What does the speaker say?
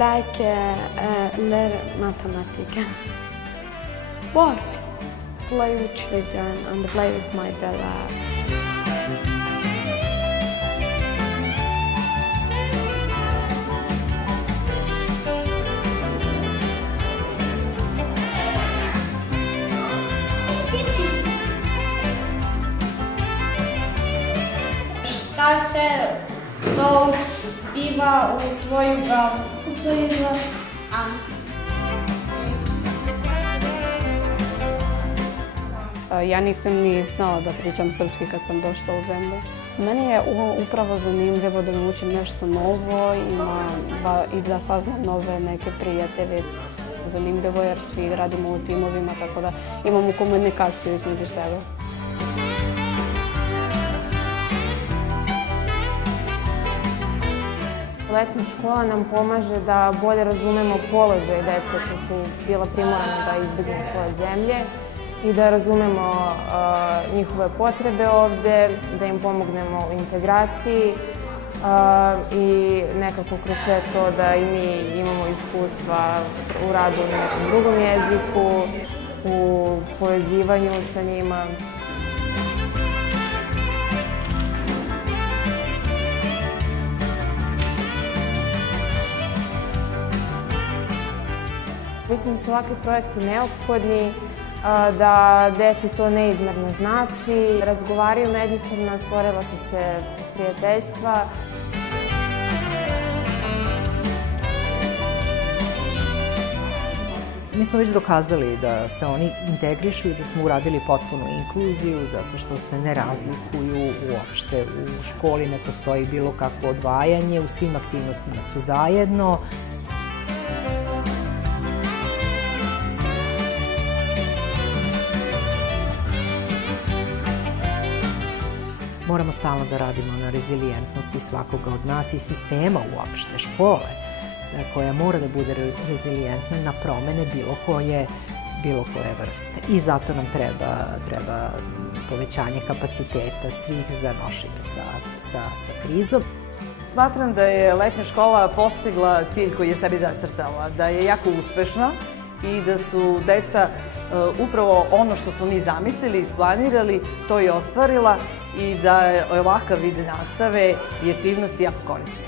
like learn mathematics. Work, play with children and play with my brother. Šta se to biva u tvoju glavu? U tvoju glavu. Ja nisam ni znala da pričam srpski kad sam došla u zemlju. Meni je upravo zanimljivo da naučim nešto novo i da saznam nove neke prijatelje. Zanimljivo jer svi radimo u timovima, tako da imamo komunikaciju između sebe. Letna škola nam pomaže da bolje razumemo položaj dece koja su bila primorana da izbjegnu svoje zemlje i da razumemo njihove potrebe ovde, da im pomognemo u integraciji i nekako kroz sve to da i mi imamo iskustva u radu na nekom drugom jeziku, u povezivanju sa njima. Mislim da su ovakvi projekti neophodni, da deci to neizmerno znači. Razgovaraju međusobno, stvorila su se prijateljstva. Mi smo već dokazali da se oni integrišu i da smo uradili potpunu inkluziju zato što se ne razlikuju uopšte. U školi ne postoji bilo kakvo odvajanje, u svim aktivnostima su zajedno. Moramo stalno da radimo na rezilijentnosti svakoga od nas i sistema uopšte, škole, koja mora da bude rezilijentna na promene bilo koje vrste. I zato nam treba povećanje kapaciteta svih za nošenje sa krizom. Smatram da je letnja škola postigla cilj koji je sebi zacrtala, da je jako uspešna i da su deca upravo ono što smo mi zamislili, isplanirali, to i ostvarila i da je ovakav vid nastave i aktivnosti jako korisni.